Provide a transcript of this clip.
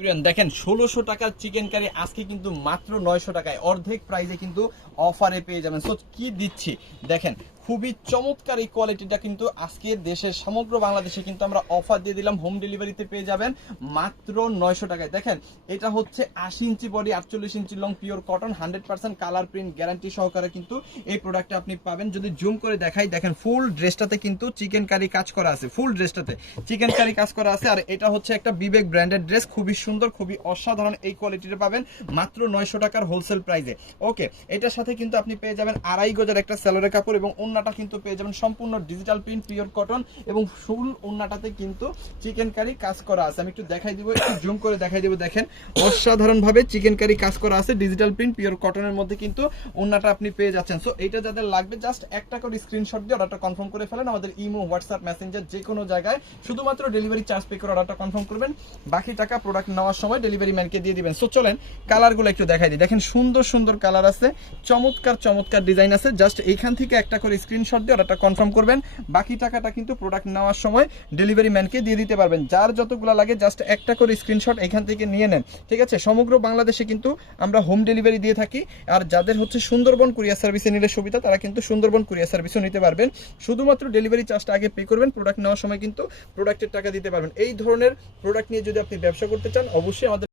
Everyone দেখেন 1600 টাকার chicken curry আজকে কিন্তু মাত্র 900 টাকায় অর্ধেক প্রাইসে কিন্তু অফারে পেয়ে যাবেন। সো কি দিচ্ছি দেখেন, খুবই চমৎকার এই কোয়ালিটিটা কিন্তু আজকে দেশের সমগ্র বাংলাদেশে কিন্তু আমরা অফার দিয়ে দিলাম। হোম ডেলিভারিতে পেয়ে যাবেন মাত্র 900 টাকায়। দেখেন এটা হচ্ছে 80 inch body 48 inch long pure cotton 100% colour print guarantee সহকারে কিন্তু এই প্রোডাক্টটা আপনি পাবেন। যদি জুম করে দেখাই দেখেন ফুল ড্রেসটাতে কিন্তু চিকেন কারি কাজ করা আছে, ফুল ড্রেসটাতে চিকেন কারি কাজ করা আছে। আর এটা হচ্ছে একটা বিবেক ব্র্যান্ডেড ড্রেস, খুবই সুন্দর খুবই অসাধারণ এই কোয়ালিটিটা পাবেন মাত্র 900 টাকার হোলসেল প্রাইসে। ওকে, এটার সাথে কিন্তু আপনি পেয়ে যাবেন আড়াই গজের একটা স্যালোরের কাপড় এবং ওন্নাটা কিন্তু পেয়ে যাবেন সম্পূর্ণ ডিজিটাল প্রিন্ট পিওর কটন এবং ফুল ওন্নাটাতে কিন্তু চিকেন কারি কাজ করা আছে। আমি একটু দেখাই দিব, একটু জুম করে দেখাই দিব। দেখেন অসাধারণ ভাবে চিকেন কারি কাজ করা আছে ডিজিটাল প্রিন্ট পিওর কটনের মধ্যে কিন্তু ওন্নাটা আপনি পেয়ে যাচ্ছেন। সো এইটা যাদের লাগবে জাস্ট একটা করে স্ক্রিনশট দিয়ে অর্ডারটা কনফার্ম করে ফেলেন। আমাদের ইমো হোয়াটসঅ্যাপ মেসেঞ্জার যে কোনো জায়গায় শুধুমাত্র ডেলিভারি চার্জ পে করে অর্ডারটা কনফার্ম করবেন, বাকি টাকা প্রোডাক্ট নেওয়ার সময় ডেলিভারি ম্যানকে দিয়ে দিবেন। সো চলেন কালারগুলো একটু দেখাই দিই। দেখেন সুন্দর সুন্দর কালার আছে, চমৎকার চমৎকার ডিজাইন আছে। জাস্ট এইখান থেকে একটা করে স্ক্রিনশট দিয়ে অর্ডারটা কনফার্ম করবেন, বাকি টাকাটা কিন্তু প্রোডাক্ট নেওয়ার সময় ডেলিভারি ম্যানকে দিয়ে দিতে পারবেন। যার যতগুলো লাগে জাস্ট একটা করে স্ক্রিনশট এখান থেকে নিয়ে নেন, ঠিক আছে? সমগ্র বাংলাদেশে কিন্তু আমরা হোম ডেলিভারি দিয়ে থাকি। আর যাদের হচ্ছে সুন্দরবন কুরিয়ার সার্ভিসে নিলে সুবিধা, তারা কিন্তু সুন্দরবন কুরিয়ার সার্ভিসও নিতে পারবেন। শুধুমাত্র ডেলিভারি চার্জটা আগে পে করবেন, প্রোডাক্ট নেওয়ার সময় কিন্তু প্রোডাক্টের টাকা দিতে পারবেন। এই ধরনের প্রোডাক্ট নিয়ে যদি আপনি ব্যবসা করতে চান অবশ্যই আমাদের